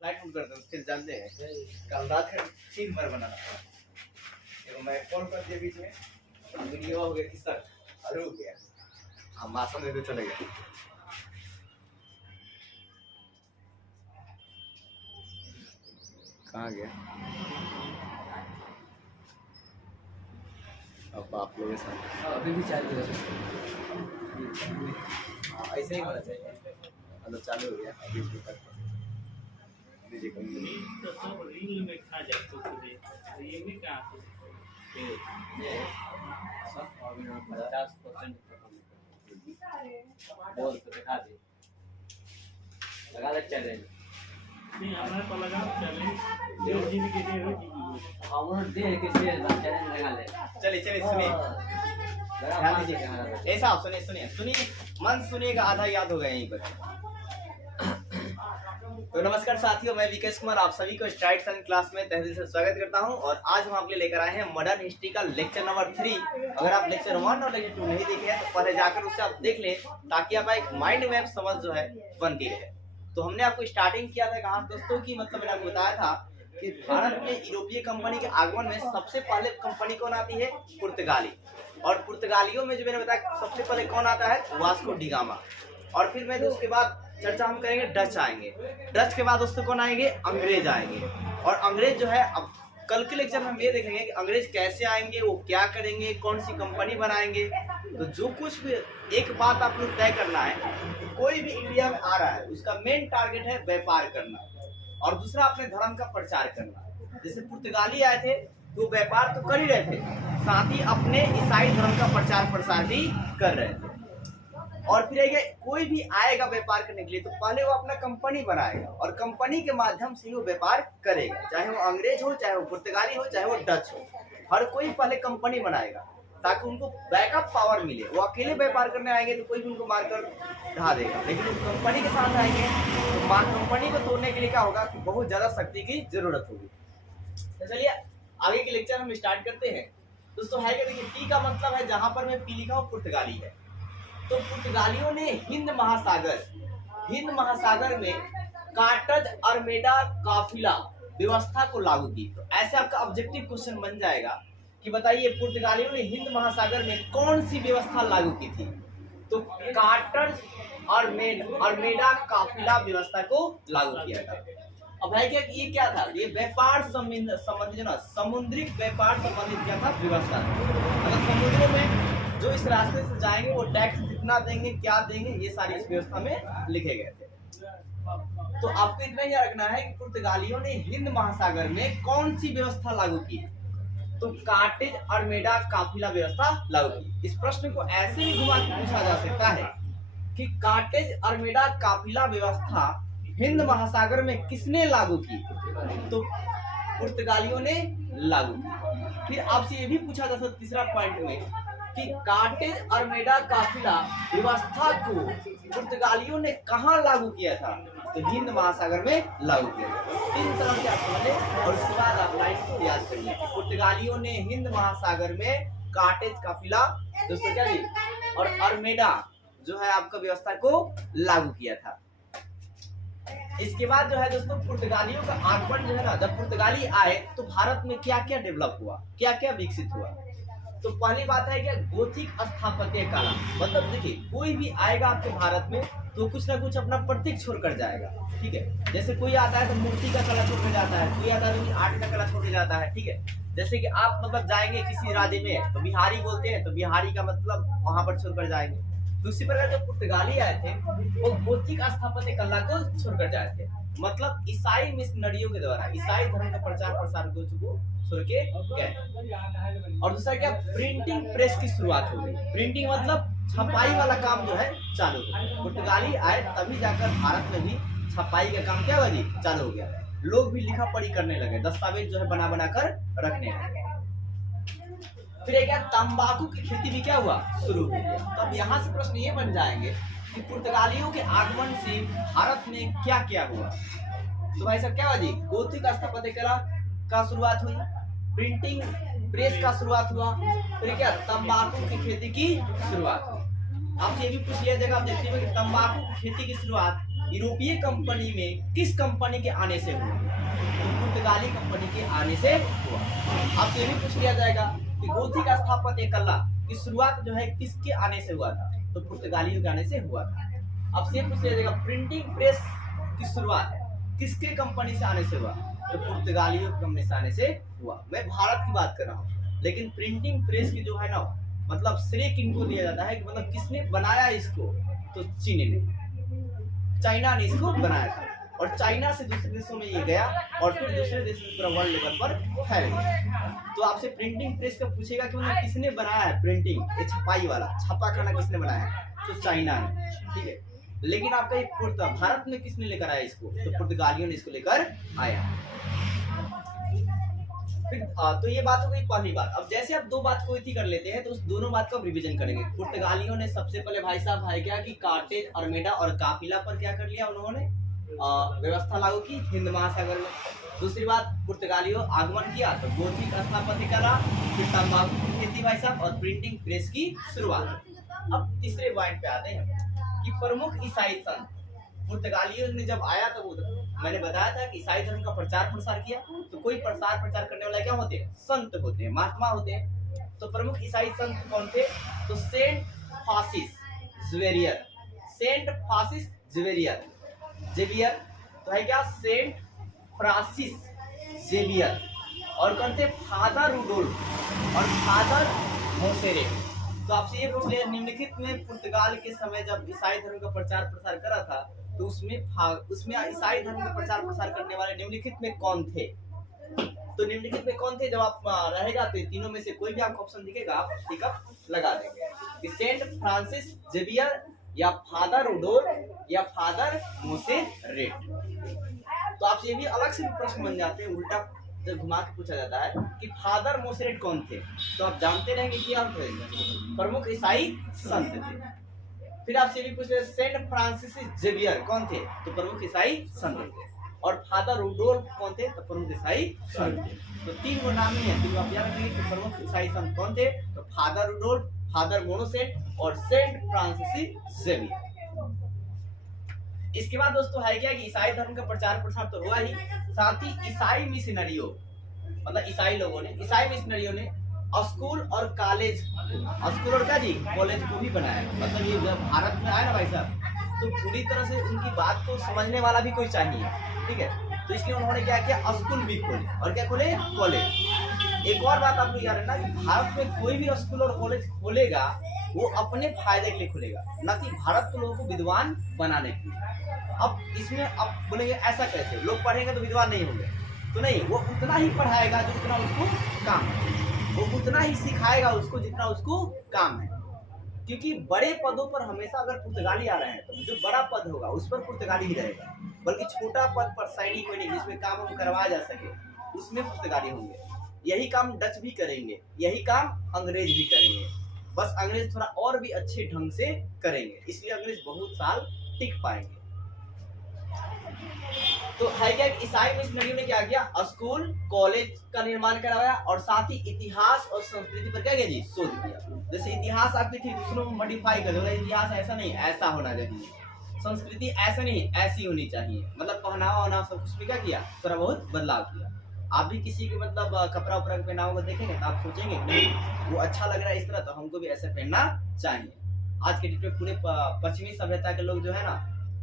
Light on करते हैं फिर जानते हैं कल रात का 3 बार बनाना था। देखो मैं कॉल कर दिया बीच में वीडियो हो गया किस्सा अरे हो गया हम मासूम में भी चले गए। कहाँ गया अब आप लोग अभी भी चालू है। ऐसे ही होना चाहिए। मतलब चालू हो गया अभी इसको कर लीजिए तो सब रील में खा जाते थे ये भी कहाँ से ये सब अभी 50% बोल तो दिखा दे लगा ले चैलेंज नहीं हमारे को लगा चैलेंज जो जीत के दे हो जीत हम दे के दे चैलेंज लगा ले। चलिए चलिए सुनिए ध्यान दीजिए ऐसा आप सुनिए सुनिए सुनिए मन सुनिएगा आधा याद होगा यहीं पर। तो नमस्कार साथियों मैं विकेश कुमार आप सभी को स्ट्राइट सन क्लास में तहे दिल से स्वागत करता हूं और आज हम आपके लिए लेकर आए हैं मॉडर्न हिस्ट्री का लेक्चर नंबर 3। अगर आप लेक्चर 1 और लेक्चर 2 नहीं देखे हैं तो पहले जाकर उसे आप देख लें ताकि आपका एक माइंड मैप समझ जो है बनती रहे। तो हमने आपको स्टार्टिंग किया था कहा दोस्तों की मतलब मैंने आपको बताया था कि भारत में यूरोपीय कंपनी के आगमन में सबसे पहले कंपनी कौन आती है पुर्तगाली। और पुर्तगालियों में जो मैंने बताया सबसे पहले कौन आता है वास्को डी गामा। और फिर मैं उसके बाद चर्चा हम करेंगे डच आएंगे। डच के बाद दोस्तों कौन आएंगे अंग्रेज आएंगे। और अंग्रेज जो है अब कल के लेक्चर में हम ये देखेंगे कि अंग्रेज कैसे आएंगे वो क्या करेंगे कौन सी कंपनी बनाएंगे। तो जो कुछ भी एक बात आप लोग तय करना है कोई भी इंडिया में आ रहा है उसका मेन टारगेट है व्यापार करना और दूसरा अपने धर्म का प्रचार करना। जैसे पुर्तगाली आए थे तो व्यापार तो कर ही रहे थे साथ ही अपने ईसाई धर्म का प्रचार प्रसार भी कर रहे थे। और फिर कोई भी आएगा व्यापार करने के लिए तो पहले वो अपना कंपनी बनाएगा और कंपनी के माध्यम से वो व्यापार करेगा चाहे वो अंग्रेज हो चाहे वो पुर्तगाली हो चाहे वो डच हो। हर कोई पहले कंपनी बनाएगा ताकि उनको बैकअप पावर मिले। वो अकेले व्यापार करने आएंगे तो कोई भी उनको मारकर ढा देगा लेकिन वो कंपनी के साथ आएंगे तो कंपनी को तोड़ने के लिए क्या होगा कि बहुत ज्यादा शक्ति की जरूरत होगी। तो चलिए आगे के लेक्चर हम स्टार्ट करते हैं। दोस्तों है क्या देखिए टी का मतलब है जहां पर मैं पी लिखा हूँ पुर्तगाली है। तो पुर्तगालियों ने हिंद महासागर में कार्टज अरमेडा काफिला व्यवस्था को लागू की। तो ऐसे आपका ऑब्जेक्टिव क्वेश्चन बन जाएगा कि बताइए पुर्तगालियों ने हिंद महासागर में कौन सी व्यवस्था लागू की थी। तो कार्टज अरमेडा काफिला व्यवस्था को लागू किया था। अब है क्या ये क्या था ये व्यापार संबंधित ना समुद्रिक व्यापार संबंधित क्या था व्यवस्था। अगर समुद्रों में जो इस रास्ते से जाएंगे वो टैक्स कितना देंगे क्या देंगे ये सारी इस व्यवस्था में लिखे गए थे। तो आपको इतना ही रखना है कि पुर्तगालियों ने हिंद महासागर में कौन सी व्यवस्था लागू की। तो कार्टेज अरमेडा काफिला व्यवस्था लागू की। इस प्रश्न को ऐसे भी घुमा के पूछा जा सकता है कि कार्टेज अरमेडा काफिला व्यवस्था हिंद महासागर में किसने लागू की। तो पुर्तगालियों ने लागू की। फिर आपसे ये भी पूछा जा सकता तीसरा पॉइंट में कि कार्टेज अरमेडा काफिला व्यवस्था को पुर्तगालियों ने कहां लागू किया था। तो हिंद महासागर में लागू किया था। तीन तरह से आप समझे और उसके बाद आप लाइन को याद करिए कि पुर्तगालियों ने हिंद महासागर में कार्टेज काफिला दोस्तों क्या जी और अरमेडा जो है आपका व्यवस्था को लागू किया था। इसके बाद जो है दोस्तों पुर्तगालियों का आगमन जो है ना जब पुर्तगाली आए तो भारत में क्या क्या डेवलप हुआ क्या क्या विकसित हुआ। तो पहली बात है कि गोथिक स्थापत्य कला मतलब देखिए कोई भी आएगा आपके भारत में तो कुछ ना कुछ अपना प्रतीक छोड़ कर जाएगा। ठीक है जैसे कोई आता है तो मूर्ति का कला छोड़ कर जाता है कोई आता है तो आर्ट का कला छोड़ के जाता है। ठीक है जैसे कि आप मतलब जाएंगे किसी राज्य में तो बिहारी बोलते हैं तो बिहारी का मतलब वहां पर छोड़ कर जाएंगे। दूसरी प्रकार जो पुर्तगाली आए थे वो गोथिक स्थापत्य कला को छोड़कर जाए थे मतलब ईसाई मिशनरियों के द्वारा ईसाई धर्म का प्रचार प्रसार को छोड़ के गए। और दूसरा क्या प्रिंटिंग प्रेस की शुरुआत हो गई। प्रिंटिंग मतलब छपाई वाला काम जो है चालू हो गया। पुर्तगाली आए तभी जाकर भारत में भी छपाई का काम क्या हुआ जी चालू हो गया। लोग भी लिखा पढ़ी करने लगे दस्तावेज जो है बना बना कर रखने लगे। फिर क्या तंबाकू की खेती भी क्या हुआ शुरू हो गया। तब यहाँ से प्रश्न ये बन जाएंगे कि पुर्तगालियों के आगमन से भारत में क्या क्या हुआ। तो भाई साहब क्या हुआ जी गोथिक स्थापत्य कला का शुरुआत हुई प्रिंटिंग प्रेस का शुरुआत हुआ फिर क्या तंबाकू की खेती की शुरुआत हुई। आपसे ये भी पूछ लिया जाएगा ऑब्जेक्टिव में कि तंबाकू की खेती की शुरुआत यूरोपीय कंपनी में किस कंपनी के आने से हुआ? तो पुर्तगाली कंपनी के आने से हुआ। आपसे ये भी पूछ लिया जाएगा कि गोथिक स्थापत्य कला की शुरुआत जो है किसके आने से हुआ था? तो पुर्तगालियों के आने से हुआ था। आपसे ये पूछ लिया जाएगा प्रिंटिंग प्रेस की शुरुआत किसके कंपनी से आने से हुआ? तो पुर्तगालियों की कंपनी से आने से हुआ। मैं भारत की बात कर रहा हूँ, लेकिन प्रिंटिंग प्रेस की जो है ना, मतलब श्रेय किनको दिया जाता है कि मतलब किसने बनाया इसको? तो चीन ने, चाइना ने इसको बनाया था, और चाइना से दूसरे देशों में ये गया और फिर दूसरे देशों में पूरा वर्ल्ड लेवल पर फैल गया। तो आपसे प्रिंटिंग प्रेस का पूछेगा कि मतलब किसने बनाया है प्रिंटिंग, ये छपाई वाला छापा खाना किसने बनाया है? तो चाइना ने, ठीक है। लेकिन आपका ये भारत में किसने लेकर आया इसको? तो पुर्तगालियों ने इसको लेकर आया। फिर तो ये बात हो गई पहली बात। अब जैसे आप दो बात को इति कर लेते हैं तो उस दोनों बात का रिवीजन करेंगे। पुर्तगालियों ने सबसे पहले भाई साहब भाई क्या कि कार्टेज, अर्मेडा और काफिला पर क्या कर लिया उन्होंने? व्यवस्था लागू की हिंद महासागर में। दूसरी बात, पुर्तगालियों आगमन किया तो गोथिक स्थापत्य कला, फिर तंबाकू की खेती भाई साहब, और प्रिंटिंग प्रेस की शुरुआत। अब तीसरे पॉइंट पे आते हैं कि प्रमुख ईसाई संत पुर्तगालियों ने जब आया तो मैंने बताया था कि ईसाई धर्म का प्रचार प्रसार किया। तो कोई प्रसार प्रचार करने वाला क्या होते हैं? संत होते हैं, महात्मा होते हैं। तो प्रमुख ईसाई संत कौन थे? तो Saint Francis Xavier, Saint Francis Xavier, Xavier तो है क्या? Saint Francis Xavier. और कौन थे? फादर रुडोल्फ और फादर मोसेरेट। तो आपसे ये पूछ लिया निम्नलिखित में पुर्तगाल के समय जब ईसाई धर्म का प्रचार प्रसार करा था तो उसमें ईसाई धर्म का प्रचार प्रसार करने वाले निम्नलिखित में कौन थे? तो निम्नलिखित में कौन थे जब आप रहेगा तो तीनों में से कोई भी आपको ऑप्शन दिखेगा आप टिक लगा देंगे कि सेंट फ्रांसिस जेवियर या फादर रुडोल्फ या फादर मोसेरेट। तो आपसे ये भी अलग से प्रश्न बन जाते हैं, उल्टा जब घुमा के पूछा जाता है कि फादर मोसेरेट कौन थे, तो आप जानते रहेंगे कि आप प्रमुख ईसाई संत थे। फिर आपसे भी पूछ रहे सेंट फ्रांसिस जेवियर कौन थे? तो प्रमुख ईसाई संत थे। और फादर रुडोल्फ कौन थे? तो प्रमुख ईसाई संत थे। तो तीन गो नाम ही है, तो आप याद रखेंगे कि प्रमुख ईसाई संत कौन थे? तो फादर रुडोल्फ, फादर मोसेरेट और सेंट फ्रांसिस जेवियर। इसके बाद दोस्तों है क्या कि ईसाई धर्म का प्रचार प्रसार तो हुआ ही, साथ ही ईसाई मिशनरियों मतलब ईसाई लोगों ने, ईसाई मिशनरियों ने स्कूल और कॉलेज, स्कूल और क्या जी कॉलेज को भी बनाया। मतलब ये जब भारत में आए ना भाई साहब तो पूरी तरह से उनकी बात को समझने वाला भी कोई चाहिए, ठीक है। तो इसलिए उन्होंने क्या किया? स्कूल भी खोले, और क्या खोले? कॉलेज। एक और बात आपको याद रखना कि भारत में कोई भी स्कूल और कॉलेज खोलेगा वो अपने फायदे के लिए खुलेगा, ना कि भारत के लोगों को विद्वान बनाने के लिए। अब इसमें अब बोलेंगे ऐसा कैसे? लोग पढ़ेंगे तो विद्वान नहीं होंगे? तो नहीं, वो उतना ही पढ़ाएगा जो उतना उसको काम है, वो उतना ही सिखाएगा उसको जितना उसको काम है। क्योंकि बड़े पदों पर हमेशा अगर पुर्तगाली आ रहे हैं तो जो बड़ा पद होगा उस पर पुर्तगाली ही रहेगा, बल्कि छोटा पद पर सैनिक कोई नहीं जिसमें काम करवाया जा सके उसमें पुर्तगाली होंगे। यही काम डच भी करेंगे, यही काम अंग्रेज भी करेंगे, बस अंग्रेज थोड़ा और भी अच्छे ढंग से करेंगे, इसलिए अंग्रेज बहुत साल टिक पाएंगे। तो है क्या ईसाई मिशनरियों ने क्या किया? स्कूल कॉलेज का निर्माण करवाया और साथ ही इतिहास और संस्कृति पर क्या किया जी? शोध किया। जैसे इतिहास आपकी थी दूसरों को मॉडिफाई कर दो, इतिहास ऐसा नहीं ऐसा होना चाहिए, संस्कृति ऐसा नहीं ऐसी होनी चाहिए, मतलब पहनावा वहनावा सब कुछ में क्या किया? थोड़ा बहुत बदलाव किया। आप भी किसी के मतलब कपड़ा उपड़ा पहनावा को देखेंगे तो आप सोचेंगे नहीं वो अच्छा लग रहा है इस तरह, तो हमको भी ऐसे पहनना चाहिए। आज के डेट में पूरे पश्चिमी सभ्यता के लोग जो है ना,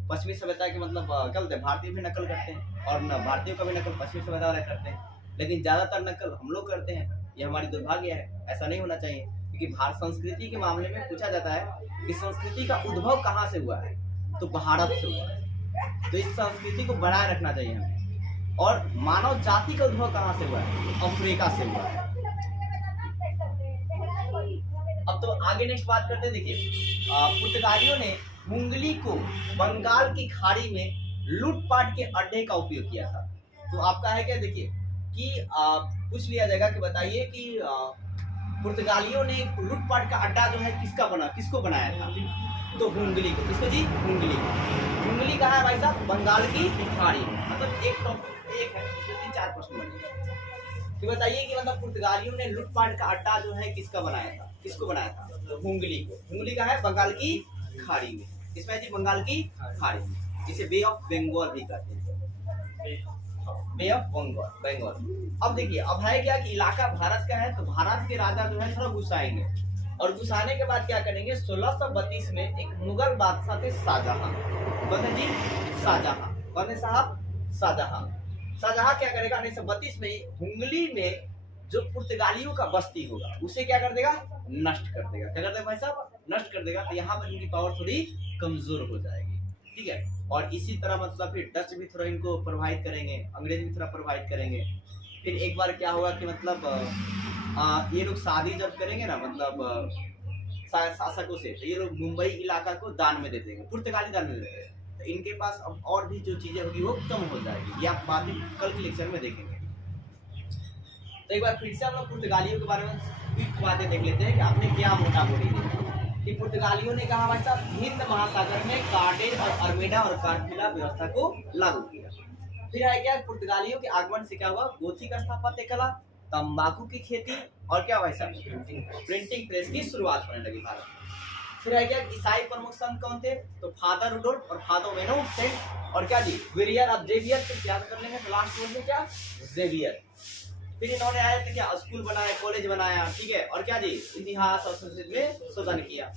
पश्चिमी सभ्यता के मतलब क्या बोलते हैं, भारतीय भी नकल करते हैं और न भारतीयों का भी नकल पश्चिमी सभ्यता वाले करते हैं, लेकिन ज्यादातर नकल हम लोग करते हैं। ये हमारी दुर्भाग्य है, ऐसा नहीं होना चाहिए। क्योंकि भारत संस्कृति के मामले में पूछा जाता है कि संस्कृति का उद्भव कहाँ से हुआ है, तो भारत से हुआ है। तो इस संस्कृति को बनाए रखना चाहिए हमें। और मानव जाति का उद्भव कहाँ से हुआ है? अफ्रीका से हुआ है। अब तो आगे नेक्स्ट बात करते हैं। देखिए पुर्तगालियों ने हुंगली को बंगाल की खाड़ी में लूटपाट के अड्डे का उपयोग किया था। तो आपका है क्या? देखिए कि पूछ लिया जाएगा कि बताइए कि पुर्तगालियों ने लूटपाट का अड्डा जो है किसको बनाया था? तो हुंगली को। किसको जी? हुंगली को। हुंगली कहाँ है भाई साहब? बंगाल की खाड़ी में। मतलब एक टॉपिक एक है, इसमें 3-4 प्रश्न बने। तो बताइए कि मतलब पुर्तगालियों ने लूटपाट का अड्डा जो है किसका बनाया था? किसको बनाया था? तो हुंगली को। हुंगली कहाँ है? बंगाल की खाड़ी में। इसमें जी बंगाल की खाड़ी में। इसे बे ऑफ बंगाल भी कहते हैं, बे ऑफ बंगाल। अब देखिए, अब है क्या कि इलाका भारत का है, तो भारत के राजा जो है थोड़ा घुसाएंगे, और घुसाने के बाद क्या करेंगे, 1632 में एक मुगल बादशाह थे शाहजहां। कौन है जी? शाहजहां। कौन है साहब? शाहजहां। शाहजहां क्या करेगा, 1932 में हुगली में जो पुर्तगालियों का बस्ती होगा उसे क्या कर देगा, नष्ट कर देगा। क्या कर देगा भाई साहब? नष्ट कर देगा। तो यहाँ पर इनकी पावर थोड़ी कमजोर हो जाएगी, ठीक है। और इसी तरह मतलब फिर डच भी थोड़ा इनको प्रभावित करेंगे, अंग्रेज भी थोड़ा प्रभावित करेंगे। फिर एक बार क्या होगा कि मतलब ये लोग शादी जब करेंगे ना, मतलब शासकों से, तो ये लोग मुंबई इलाका को दान में दे देंगे, पुर्तगाली दान में दे देंगे। तो इनके पास अब और भी जो चीजें होगी वो कम हो जाएगी। ये आप बाद में कल के लेक्चर में देखेंगे। तो एक बार फिर से हम लोग पुर्तगालियों के बारे में कुछ बातें देख लेते हैं कि आपने क्या मोटा मोटी देखा कि पुर्तगालियों ने कहा भाई साहब हिंद महासागर में कार्टेज और अरमेडा और काफिला व्यवस्था को लागू किया। फिर है क्या, पुर्तगालियों के आगमन से क्या हुआ, गोथिक स्थापत्य कला, तंबाकू की खेती और क्या भाई साहब, प्रिंटिंग प्रेस की शुरुआत होने लगी भारत में। फिर है क्या, ईसाई प्रमुख संत कौन थे, तो फादर रुडोल्फ और फादर वेनो सेंट और क्या जी, वेरियर ऑफ जेवियर। तो याद कर लेंगे, लास्ट वर्ड में क्या, जेवियर। फिर इन्होंने आया तो क्या, स्कूल बनाया, कॉलेज बनाया, ठीक है, और क्या जी, इतिहास और संस्कृति में शोधन किया।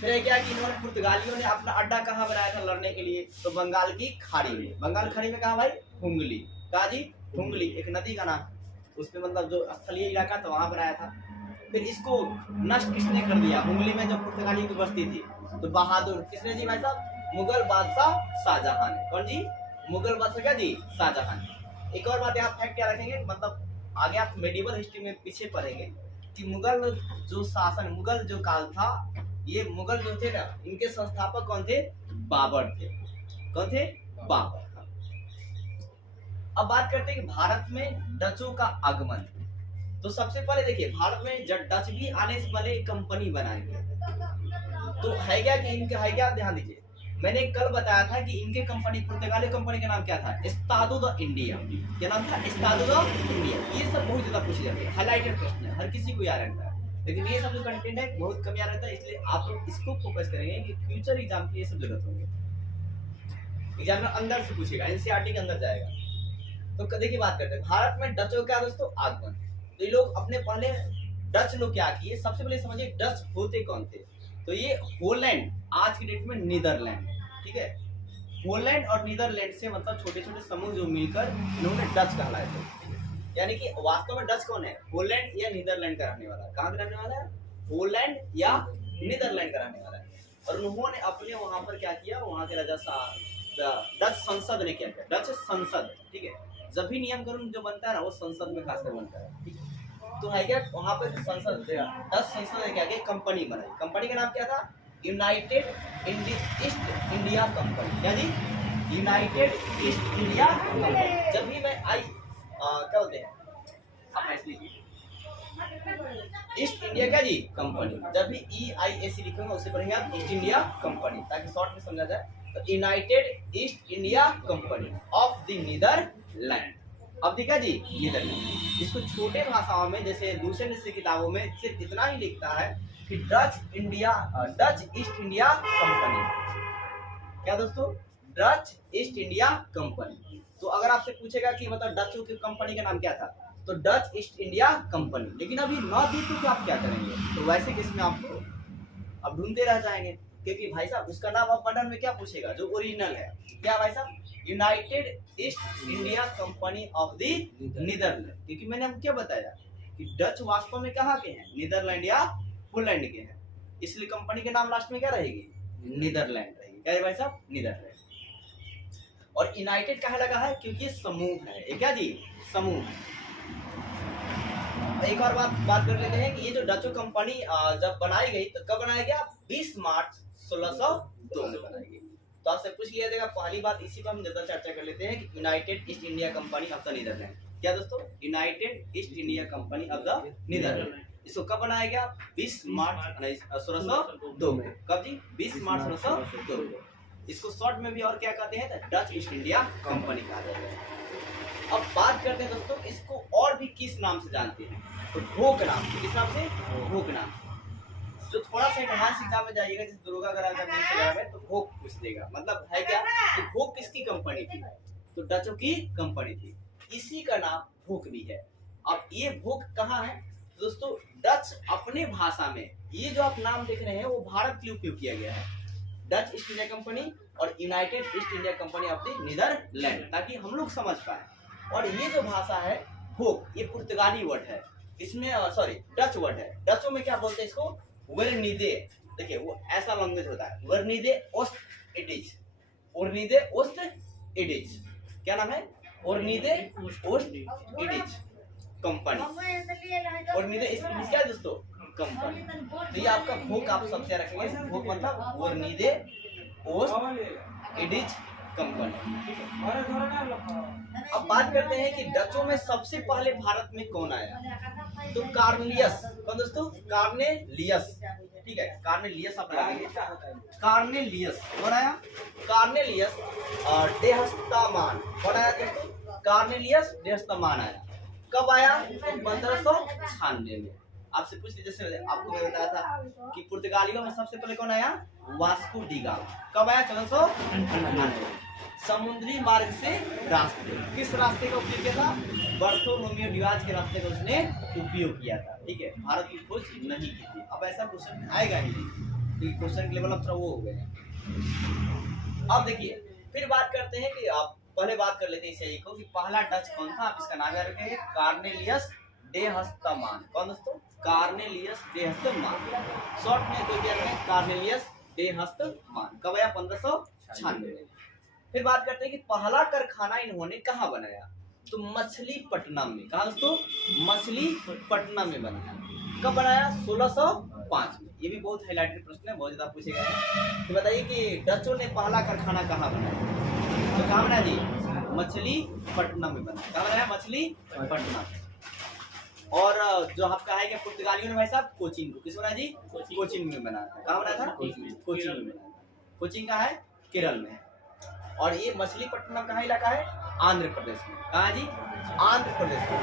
फिर है क्या कि इन्होंने पुर्तगालियों ने अपना अड्डा कहाँ बनाया था लड़ने के लिए, तो बंगाल की खाड़ी में। बंगाल खाड़ी में कहा भाई, हुगली। कहा जी, हुगली, एक नदी का नाम, उसमें मतलब जो स्थलीय इलाका था वहां बनाया था। फिर इसको नष्ट किसने कर दिया, हुगली में जो पुर्तगाली की बस्ती थी, तो बहादुर किसने जी भाई साहब, मुगल बादशाह शाहजहां ने। कौन जी, मुगल बादशाह क्या जी, शाहजहां ने। एक और बात यहाँ फैक्ट क्या रखेंगे, मतलब आगे आप मेडिवल हिस्ट्री में पीछे पढ़ेंगे कि मुगल जो शासन, मुगल जो काल था, ये मुगल जो थे ना, इनके संस्थापक कौन थे, बाबर थे। कौन थे, बाबर। अब बात करते हैं कि भारत में डचों का आगमन। तो सबसे पहले देखिए, भारत में जब डच भी आने से पहले एक कंपनी बनाएंगे, तो है क्या कि इनका है क्या, ध्यान दीजिए, मैंने कल बताया था कि इनके कंपनी, पुर्तगाली कंपनी का नाम क्या था, एस्तादो द इंडिया। क्या नाम था, एस्तादो द इंडिया। ये सब बहुत ज्यादा पूछे जाते हैं, हाईलाइटेड प्रश्न है, हर किसी को याद रहता है, लेकिन ये सब जो कंटेंट है बहुत कम याद रहता है, इसलिए आप लोग इसको फोकस करेंगे कि फ्यूचर एग्जाम के लिए सब जरूरत होंगे। एग्जाम में अंदर से पूछेगा, एनसीईआरटी के अंदर जाएगा। तो देखिए बात करते हैं भारत में डचों का दोस्तों आगमन। तो ये लोग अपने पहले डच लोग क्या किए, सबसे पहले समझिए डच होते कौन थे। तो ये होलैंड, आज की डेट में नीदरलैंड, ठीक है, होलैंड और नीदरलैंड से मतलब छोटे छोटे समूह जो मिलकर इन्होंने डच कहलाए थे। यानी कि वास्तव में डच कौन है, होलैंड या नीदरलैंड का रहने वाला। कहाँ का रहने वाला है, होलैंड या नीदरलैंड का रहने वाला है। और उन्होंने अपने वहां पर क्या किया, वहां के राजा डच संसद ने क्या किया, डच संसद, ठीक है, जब भी नियम कानून जो बनता है ना वो संसद में खासकर बनता है, ठीक है। तो है क्या, वहां पर संसद, डच संसद ने क्या किया, कंपनी बनाई। कंपनी का नाम क्या था, यूनाइटेड ईस्ट इंडिया कंपनी। क्या जी, यूनाइटेड ईस्ट इंडिया कंपनी। जब भी मैं क्या बोलते हैं, ईस्ट इंडिया क्या जी, कंपनी। जब भी EIAC लिखूंगा उससे पढ़ेंगे आप ईस्ट इंडिया कंपनी, ताकि शॉर्ट में समझा जाए। तो United East India Company of the Netherland. अब देखा जी, नीदरलैंड, इसको छोटे भाषाओं में जैसे दूसरे किताबों में सिर्फ इतना ही लिखता है कि डच ईस्ट इंडिया कंपनी। क्या दोस्तों, डच ईस्ट इंडिया कंपनी। तो अगर आपसे पूछेगा कि मतलब डच की कंपनी का नाम क्या था, तो डच ईस्ट इंडिया कंपनी। लेकिन अभी न दी तो आप क्या करेंगे, तो वैसे केस में आपको अब ढूंढते रह जाएंगे, क्योंकि भाई साहब उसका नाम अब मॉडर्न में क्या पूछेगा, जो ओरिजिनल है क्या भाई साहब, United East India Company of the Netherland. क्योंकि मैंने आपको क्या बताया कि डच वास्तव में कहाँ के हैं, नीदरलैंड या होलैंड के हैं, इसलिए कंपनी के नाम लास्ट में क्या रहेगी, नीदरलैंड रहेगी। क्या है भाई साहब, नीदरलैंड। और यूनाइटेड कहा लगा है क्योंकि ये समूह है, ये क्या जी, समूह है। एक और बात कर लेते हैं कि ये जो डचो कंपनी जब बनाई गई तो कब बनाया गया, 20 मार्च 1602 में बनाई गई। तो आपसे पूछ लिया जाएगा, पहली बात इसी पर हम ज्यादा चर्चा कर लेते हैं कि United East India Company of the Netherland. क्या दोस्तों, United East India Company of the Netherland. इसको कब बनाया गया, 20 मार्च 1602 में। कब जी, 20 मार्च 1602। इसको शॉर्ट में भी और क्या कहते हैं, डच ईस्ट इंडिया कंपनी कहा जाता है। अब बात करते हैं दोस्तों, इसको और भी किस नाम से जानते हैं, तो ढोक नाम से। किस नाम से, ढोक नाम से। जो थोड़ा सा एडवांस एग्जाम में जाइएगा, जैसे दुर्गा अगर वगैरह में, तो भोग पूछ देगा। मतलब है क्या कि भोग किसकी कंपनी थी, तो डचों की कंपनी थी, इसी का नाम भोग भी है। अब ये भोग कहाँ है दोस्तों, डच अपने भाषा में, ये जो आप नाम देख रहे हैं वो भारत के लिए उपयोग किया गया है, डच ईस्ट इंडिया कंपनी और United East India Company of the Netherland, ताकि हम लोग समझ पाए। और ये जो भाषा है भोग, ये पुर्तगाली वर्ड है, इसमें सॉरी डच वर्ड है। डचों में क्या बोलते हैं इसको, वर्निदे। देखिए वो ऐसा लैंग्वेज होता है, वर्निदे ओस्ट इडिज, वर्निदे ओस्ट इडिज, क्या नाम है, वर्निदे ओस्ट इडिज कंपनी, वर्निदे इडिज क्या है दोस्तों, कंपनी। तो ये आपका भोग आप सबसे रखेंगे, भोग मतलब वर्निदे ओस्ट इडिज कंपनी। अब बात करते हैं कि डचों में सबसे पहले भारत में कौन आया, तो कार्नेलियस। कौन दोस्तों, कार्नेलियस, ठीक है, कार्नेलियस आप लगा देंगे, कार्नेलियस कौन आया, कार्नेलियस डेहस्तामान कौन आया दोस्तों, कार्नेलियस डेहस्तामान आया। कब आया, 1596 में। आपसे पूछ लीजिए, जैसे आपको मैं बताया था कि पुर्तगालियों में सबसे पहले कौन आया, वास्को डी गामा। कब आया, 1498। समुद्री मार्ग से रास्ते, किस रास्ते का उपयोग किया था, बर्थोलोमेव डिगाज के रास्ते का उसने उपयोग किया था, ठीक है, भारत की खोज नहीं की थी। अब ऐसा क्वेश्चन आएगा ही नहीं, क्योंकि क्वेश्चन के लेवल अब थोड़ा वो हो गए हैं। अब देखिए फिर बात करते हैं कि आप पहले बात कर लेते हैं इसे को कि पहला डच कौन था, आप इसका नाम याद रखेंगे, कार्नेलियस डेहस्तामान। कौन दोस्तों, कार्नेलियस डेहस्तामान, शॉर्ट में कोई क्या है, कार्नेलियस डेहस्तामान। कब आया, 1596 में। फिर बात करते हैं कि पहला कारखाना इन्होंने कहाँ बनाया, तो मछलीपट्टनम में। कहा दोस्तों, मछलीपट्टनम में बनाया। कब बनाया, 1605 में। ये भी बहुत हाईलाइटेड प्रश्न है, बहुत ज्यादा पूछे गए हैं। तो बताइए कि डचों ने पहला कारखाना कहाँ बनाया, तो कहाँ बनाया जी, मछलीपट्टनम में बनाया। कहाँ बनाया, मछलीपट्टनम। और जो आपका है कि पुर्तगालियों ने भाई साहब कोचीन को, किस बनाया जी, कोचीन में बनाया था। कहाँ बनाया था, कोचीन में बनाया। कोचीन कहाँ है, केरल में है। और ये मछलीपट्टनम कहाँ इलाका है, आंध्र प्रदेश में। कहाँ जी, आंध्र प्रदेश में।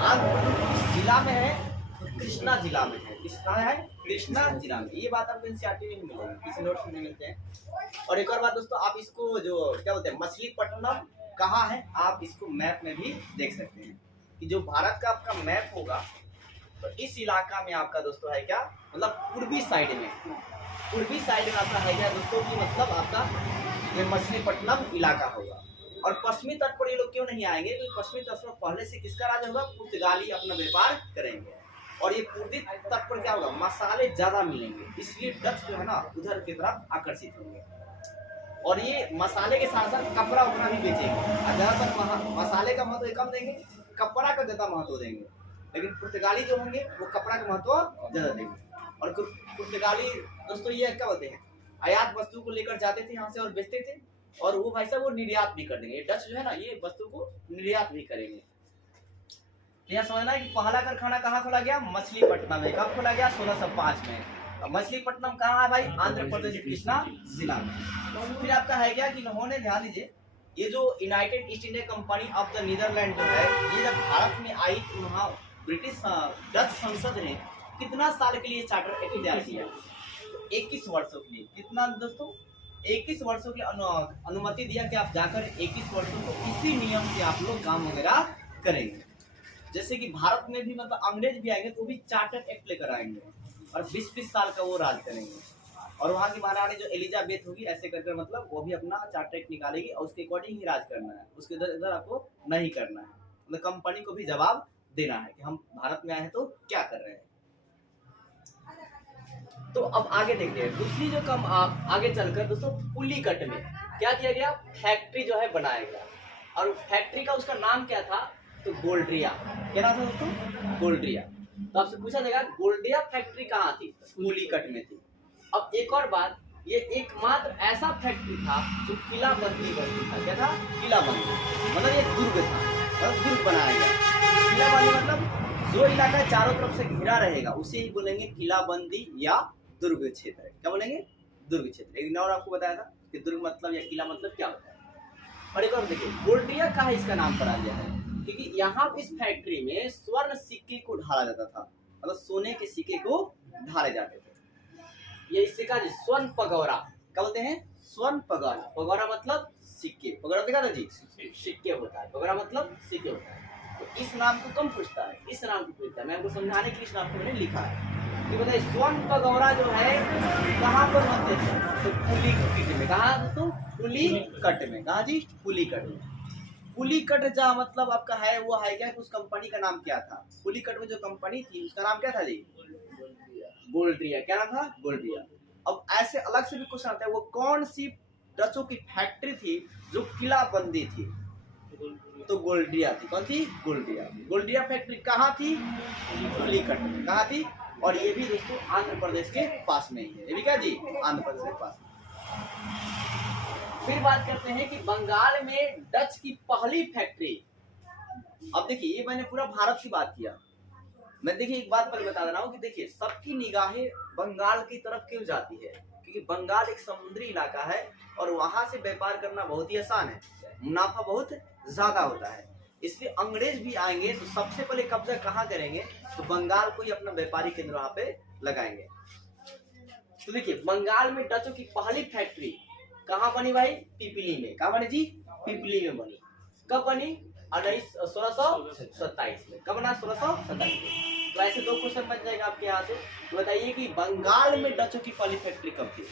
आंध्र प्रदेश जिला में है, कृष्णा जिला में है। किस कहाँ है, कृष्णा जिला में। ये बात आपको एनसीईआरटी में मिलेगी, किसी नोट्स में मिलते हैं। और एक और बात दोस्तों, आप इसको जो क्या बोलते हैं, मछलीपट्टनम कहाँ है, आप इसको मैप में भी देख सकते हैं कि जो भारत का आपका मैप होगा, तो इस इलाका में आपका दोस्तों है क्या, मतलब पूर्वी साइड में, पूर्वी साइड में आपका है क्या दोस्तों की, मतलब आपका ये मछलीपट्टनम इलाका होगा। और पश्चिमी तट पर ये लोग क्यों नहीं आएंगे, क्योंकि पश्चिमी तट पर पहले से किसका राज होगा, पुर्तगाली अपना व्यापार करेंगे। और ये पूर्वी तट पर क्या होगा, मसाले ज्यादा मिलेंगे, इसलिए डच जो है ना उधर की तरफ आकर्षित होंगे। और ये मसाले के साथ साथ कपड़ा उपड़ा भी बेचेंगे। ज्यादातर मसाले का महत्व कम देंगे, कपड़ा का ज्यादा महत्व देंगे। लेकिन पुर्तगाली जो होंगे वो कपड़ा का महत्व ज्यादा देंगे। और पुर्तगाली दोस्तों ये क्या बोलते हैं, आयात वस्तु को लेकर जाते थे यहाँ से और बेचते थे, और वो भाई साहब वो निर्यात भी कर देंगे। डच जो है ना ये वस्तु को निर्यात भी करेंगे। यहाँ समझना है कि पहला कारखाना कहाँ खोला गया, मछलीपट्टनम में। कब खोला गया, 1605 में। मछलीपट्टनम कहाँ है भाई, आंध्र प्रदेश कृष्णा जिला में। फिर आपका है क्या कि इन्होंने, ध्यान दीजिए, ये जो United East India Company of the Netherland जो है, ये जब भारत में आई तो वहाँ ब्रिटिश डच संसद ने कितना साल के लिए चार्टर एक्ट तैयार किया, 21 वर्षों के लिए। कितना दोस्तों, 21 वर्षों की अनुमति दिया कि आप जाकर 21 वर्षों को इसी नियम से आप लोग काम वगैरह करेंगे। जैसे कि भारत में भी मतलब अंग्रेज भी आएंगे तो भी चार्टर एक्ट लेकर आएंगे और 20-20 साल का वो राज करेंगे। और वहाँ की महारानी जो एलिजाबेथ होगी, ऐसे करके मतलब वो भी अपना चार्टर एक्ट निकालेगी और उसके अकॉर्डिंग ही राज करना है, उसके इधर आपको नहीं करना है। मतलब कंपनी को भी जवाब देना है कि हम भारत में आए हैं तो क्या कर रहे हैं। तो अब आगे देखते हैं दूसरी जो कम आगे चलकर दोस्तों, पुलिकट में क्या किया गया, फैक्ट्री जो है बनाया गया। और फैक्ट्री का उसका नाम क्या था, तो गोल्ड्रिया। क्या नाम था दोस्तों, गोल्ड्रिया। तो आपसे पूछा जाएगा गोल्ड्रिया फैक्ट्री कहाँ थी, पुलिकट में थी। अब एक और बात, ये एकमात्र ऐसा फैक्ट्री था जो किलाबंदी बस्ती था। क्या था, किलाबंदी, मतलब ये दुर्ग था, मतलब दुर्ग बनाया गया। किलाबंदी मतलब जो इलाका चारों तरफ से घिरा रहेगा उसे ही बोलेंगे किलाबंदी या दुर्ग क्षेत्र। क्या बोलेंगे, दुर्ग क्षेत्र। एक और आपको बताया था कि दुर्ग मतलब या किला मतलब क्या होता है। और एक और देखिए, गोल्ड्रिया का इसका नाम पड़ा गया है क्योंकि यहाँ इस फैक्ट्री में स्वर्ण सिक्के को ढाला जाता था, मतलब सोने के सिक्के को ढाले जाते थे। ये सिक्का जी स्वर्ण पगौरा, क्या बोलते हैं? स्वर्ण पगौरा। पगौरा मतलब सिक्के, पगौरा देखा था जी, सिक्के होता है, पगौरा मतलब सिक्के होता है। तो इस नाम को कम पूछता है, इस नाम को पूछता है, मैं आपको समझाने के लिए इस नाम को मैंने लिखा है। तो बताइए स्वर्ण पगौरा जो है कहाँ पर बनते थे? तो पुलिकट में। कहाँ दोस्तों? पुलिकट में। कहाँ जी? पुलिकट में। पुलिकट जहाँ मतलब आपका है वो है क्या, उस कंपनी का नाम क्या था? पुलिकट में जो कंपनी थी उसका नाम क्या था जी? गोल्ड्रिया। क्या नाम था? गोल्ड्रिया। अब ऐसे अलग से भी क्वेश्चन आता है, वो कौन सी डचों की फैक्ट्री थी जो किला बंदी थी? तो गोल्ड्रिया थी। कौन थी? गोल्ड्रिया। गोल्ड्रिया फैक्ट्री कहाँ थी? पुलिकट में। कहाँ थी? और ये भी दोस्तों आंध्र प्रदेश के पास में ही है। ये भी क्या जी? आंध्र प्रदेश के पास में। फिर बात करते हैं कि बंगाल में डच की पहली फैक्ट्री। अब देखिए ये मैंने पूरा भारत की बात किया, मैं देखिए एक बात पहले बता रहा हूँ कि देखिए सबकी निगाहें बंगाल की तरफ क्यों जाती है, क्योंकि बंगाल एक समुद्री इलाका है और वहां से व्यापार करना बहुत ही आसान है, मुनाफा बहुत ज्यादा होता है। इसलिए अंग्रेज भी आएंगे तो सबसे पहले कब्जा कहाँ करेंगे? तो बंगाल को ही अपना व्यापारी केंद्र वहां पे लगाएंगे। तो देखिए बंगाल में डचों की पहली फैक्ट्री कहाँ बनी भाई? पिपली में। कहाँ बनी जी? पिपली में बनी। कब बनी? 1627 में। कब बना? 1627 में। तो ऐसे दो क्वेश्चन बन जाएगा आपके यहाँ से। तो बताइए कि बंगाल में डचों की पहली फैक्ट्री कब थी?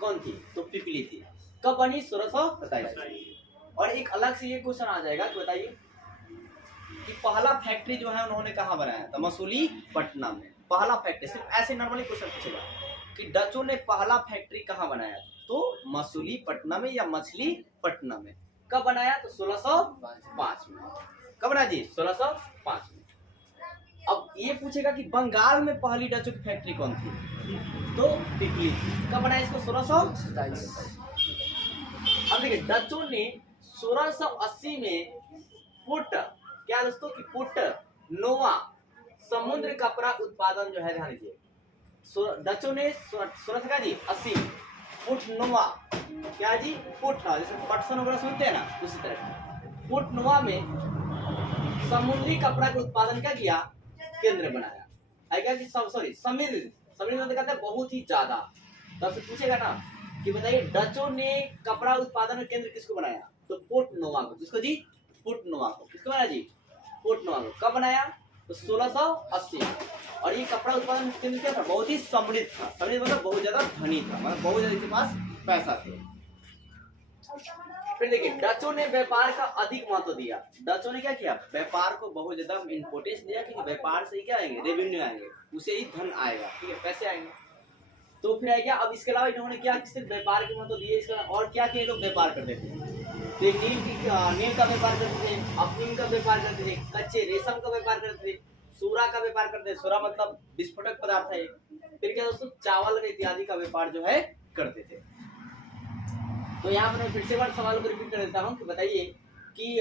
कौन थी? तो पिपली थी। कब बनी? 1627। और एक अलग से ये क्वेश्चन आ जाएगा कि बताइए कि पहला फैक्ट्री जो है उन्होंने कहाँ बनाया था? मसूलीपट्टनम में। पहला फैक्ट्री सिर्फ ऐसे नॉर्मली क्वेश्चन पूछेगा कि डचों ने पहला फैक्ट्री कहाँ बनाया? तो मसूलीपट्टनम में या मछलीपट्टनम में। कब बनाया? तो 1605 में। कब बनाया जी? 1605 में। अब ये पूछेगा कि बंगाल में पहली डचों की फैक्ट्री कौन थी? तो पिपली थी। कब बनाया इसको? 1627। अब देखिए डचों ने 1680 में पुट, क्या दोस्तों की पुट नोवा समुद्र कपड़ा उत्पादन जो है, ध्यान दीजिए डचों ने 1680 पुट नोवा, क्या जी? पुट, जैसे पटसन वगैरह सुनते हैं ना, उसी तरह पुट नोवा में समुद्री कपड़ा का उत्पादन क्या किया? केंद्र बनाया है। क्या कि सॉरी समृद्ध, समृद्ध मतलब कहते हैं बहुत ही ज्यादा। तो आपसे पूछेगा ना कि बताइए डचों ने कपड़ा उत्पादन का केंद्र किसको बनाया? तो पोर्ट नोवा को। किसको जी? पोर्ट नोवा को। किसको बनाया जी? पोर्ट नोवा को। कब बनाया? तो 1680। और ये कपड़ा उत्पादन केंद्र क्या था? बहुत ही समृद्ध था। समृद्ध मतलब बहुत ज्यादा धनी था, मतलब बहुत ज्यादा इसके पास पैसा थे। फिर देखिए डचों ने व्यापार का अधिक महत्व दिया। डचों ने क्या किया? व्यापार को बहुत ज्यादा इंपोर्टेंस दिया, क्योंकि व्यापार से ही क्या आएंगे? रेवेन्यू आएंगे, उसे ही धन आएगा, ठीक है, पैसे आएंगे। तो फिर आएगा। अब इसके अलावा इन्होंने क्या सिर्फ व्यापार के महत्व दिए, इसके और क्या किए? लोग व्यापार करते थे। तो नील का व्यापार करते थे, अफीम का व्यापार करते थे, कच्चे रेशम का व्यापार करते थे, सूरा का व्यापार करते थे। सूरा मतलब विस्फोटक पदार्थ है। फिर क्या दोस्तों? चावल इत्यादि का व्यापार जो है करते थे। तो यहाँ पर मैं फिर से बार सवाल को रिपीट कर देता हूँ कि बताइए कि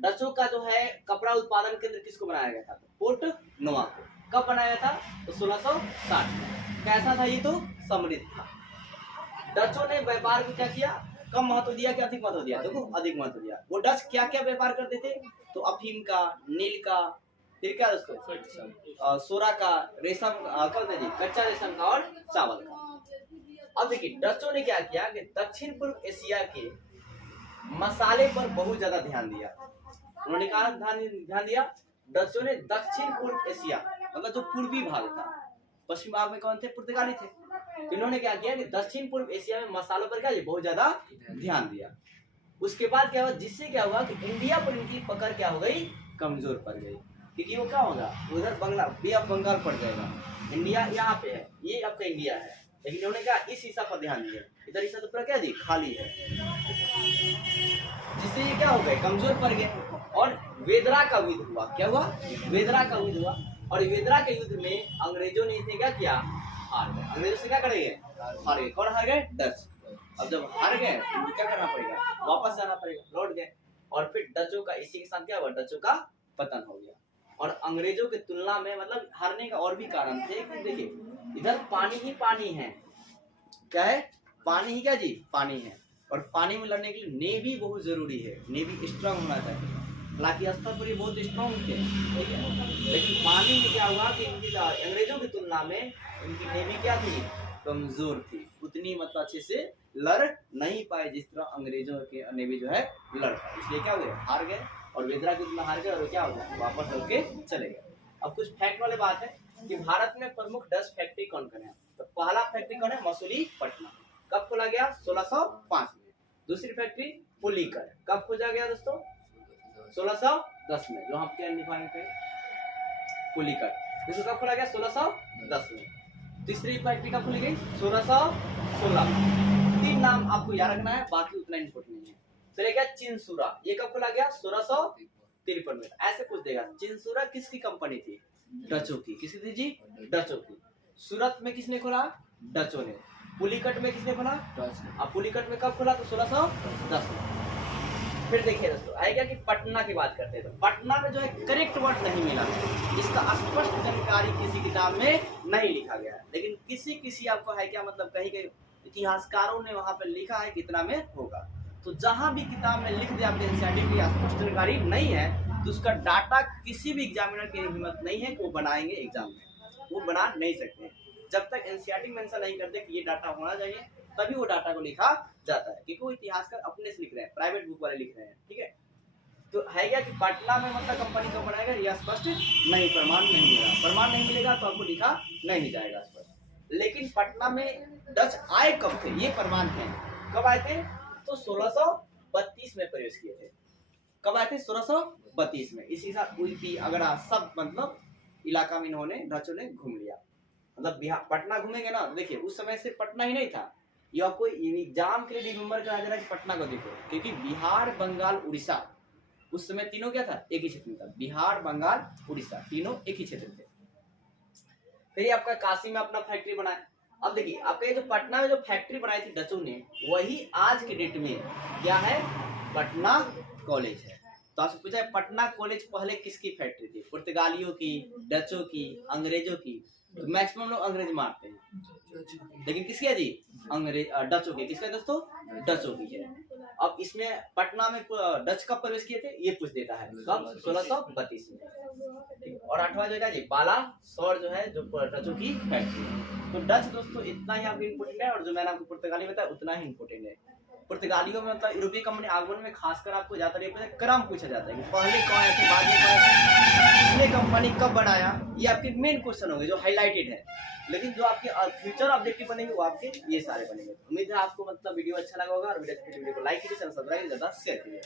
डचों का जो है कपड़ा उत्पादन केंद्र किसको बनाया गया था? पोर्ट नोवा को। कब बनाया था? तो 1660 में। कैसा था ये? तो समृद्ध था। डचों ने व्यापार को क्या किया? कम महत्व दिया कि अधिक महत्व दिया? देखो अधिक महत्व दिया। वो डच क्या क्या व्यापार करते थे? तो अफीम का, नील का, फिर क्या दोस्तों? सोरा का, रेशम जी, कच्चा रेशम का और चावल का। अब देखिए डचों ने क्या किया कि दक्षिण पूर्व एशिया के मसाले पर बहुत ज्यादा ध्यान दिया। उन्होंने कहा ध्यान दिया? डचों ने दक्षिण पूर्व एशिया मतलब जो पूर्वी भाग था, पश्चिम भाग में कौन थे? पुर्तगाली थे। तो इन्होंने क्या किया कि दक्षिण पूर्व एशिया में मसालों पर क्या बहुत ज्यादा ध्यान दिया। उसके बाद क्या हुआ? जिससे क्या हुआ कि इंडिया पर इनकी पकड़ क्या हो गई? कमजोर पड़ गई। क्योंकि वो क्या होगा? उधर बंगाल, बे ऑफ बंगाल पड़ जाएगा। इंडिया यहाँ पे है, ये आपका इंडिया है, लेकिन इन्होंने क्या इस हिस्सा पर ध्यान दिया। इधर हिस्सा तो पूरा क्या जी? खाली है। जिससे ये क्या हो गए? कमजोर पड़ गए। और वेदरा का युद्ध हुआ। क्या हुआ? वेदरा का युद्ध हुआ। और वेदरा के युद्ध में अंग्रेजों ने इसे क्या किया? हार गए। अंग्रेजों से क्या करेंगे? हार गए। कौन हार गए? डच। अब जब हार गए तो क्या करना पड़ेगा? वापस जाना पड़ेगा, लौट गए। और फिर डचों का इसी के साथ क्या हुआ? डचों का पतन हो गया। और अंग्रेजों की तुलना में मतलब हारने का और भी कारण थे कि देखिए इधर पानी ही पानी है। क्या है? पानी ही क्या जी? पानी है। और पानी में लड़ने के लिए नेवी बहुत जरूरी है, नेवी स्ट्रांग होना चाहिए। हालांकि स्तर पर ये बहुत स्ट्रॉन्ग थे, ठीक है, लेकिन पानी में क्या हुआ कि इनकी अंग्रेजों की तुलना में इनकी नेवी क्या थी, कमजोर थी, उतनी मतलब अच्छे से लड़ नहीं पाए जिस तरह अंग्रेजों के नेवी जो है लड़ पाए, इसलिए क्या हुए, हार गए और वेदरा की तुलना हार गए और क्या हुआ, वापस होके चले गए। अब कुछ फैक्ट वाले बात है कि भारत में प्रमुख 10 फैक्ट्री कौन कौन है। तो पहला फैक्ट्री कौन है, मसूलीपट्टनम, कब खोला गया, 1605 में। दूसरी फैक्ट्री पुलिकट, कब खोजा गया दोस्तों, 1610 में, जो हम क्या निभाएंगे पे पुलिकट, इसको कब खोला गया, 1610 में। तीसरी फैक्ट्री कब खोली गई, 1616 में। तीन नाम आपको याद रखना है, बाकी उतना इम्पोर्टेंट नहीं है। चले गया चिंसुरा, ये कब खोला गया, 1653 में। ऐसे पूछ देगा, चिंसुरा किसकी कंपनी थी, डचों की, किसकी थी जी, डचों की। सूरत में किसने खोला, डचों ने। पुलिकट में किसने खोला, अब पुलिकट में कब खोला, तो 1610 में। फिर देखिए दोस्तों, आएगा कि पटना की बात करते हैं, तो पटना में जो है करेक्ट वर्ड नहीं मिला, इसका स्पष्ट जानकारी किसी किताब में नहीं लिखा गया है, लेकिन किसी किसी आपको है क्या मतलब कहीं कहीं इतिहासकारों ने वहां पर लिखा है कितना में होगा। तो जहां भी किताब में लिख दिया आपने एनसीईआरटी की स्पष्ट जानकारी नहीं है, तो उसका डाटा किसी भी एग्जामिनर की हिम्मत नहीं है कि वो बनाएंगे एग्जाम में, वो बना नहीं सकते जब तक एनसीईआरटी मेंशन नहीं करते कि ये डाटा होना चाहिए, तभी वो डाटा को लिखा जाता है, क्योंकि वो इतिहासकार अपने से लिख रहे हैं, प्राइवेट बुक वाले लिख रहे हैं, ठीक है। तो है क्या कि पटना में मतलब कंपनी को बनाएगा, यह स्पष्ट नहीं, प्रमाण नहीं मिलेगा, प्रमाण नहीं मिलेगा तो आपको लिखा नहीं जाएगा स्पष्ट। लेकिन पटना में डच आए कब थे, ये प्रमाण है, कब आए थे, तो 1632 में प्रवेश किए थे। कब आए थे, 1632 में। इसी साथ उल्टी अगरा सब मतलब इलाका में इन्होंने डचों ने घूम लिया, मतलब बिहार पटना घूमेंगे ना, देखिए उस समय से पटना ही नहीं था, या कोई एग्जाम के लिए रिमेम्बर करा जा रहा है कि पटना को देखो, क्योंकि बिहार, बंगाल, उड़ीसा उस समय तीनों क्या था, एक ही क्षेत्र में था, बिहार, बंगाल, उड़ीसा तीनों एक ही क्षेत्र में थे। फिर आपका काशी में अपना फैक्ट्री बनाया। अब देखिए आपका ये जो पटना में जो फैक्ट्री बनाई थी डचों ने, वही आज के डेट में क्या है, पटना कॉलेज है। तो आपसे पूछा है पटना कॉलेज पहले किसकी फैक्ट्री थी, पुर्तगालियों की, डचों की, अंग्रेजों की। तो मैक्सिमम लोग अंग्रेज मारते हैं, लेकिन किसकी है जी, अंग्रेज डचों की, किसका दोस्तों, डचों की है। अब इसमें पटना में डच कब प्रवेश किए थे, ये पूछ देता है, कब, 1632 में। और 8वां जो है जी बालासोर जो है, जो डचों की फैक्ट्री है। तो डच दोस्तों इतना ही आपको इम्पोर्टेंट है, और जो मैंने आपको पुर्तगाली बताया उतना ही इम्पोर्टेंट है। पुर्तगालियों में मतलब यूरोपीय कंपनी आगमन में खासकर आपको ज्यादा क्रम पूछा जाता है कि पहले कौन आए थे, बाद में कौन आए थे, इसने कंपनी कब बनाया, ये आपके मेन क्वेश्चन होंगे जो हाईलाइटेड है। लेकिन जो आपके फ्यूचर ऑब्जेक्टिव बनेंगे वो आपके ये सारे बनेंगे। उम्मीद है आपको मतलब वीडियो अच्छा लगा होगा, और वीडियो को लाइक कीजिए, चैनल सब्सक्राइब कीजिए, ज्यादा शेयर कीजिए।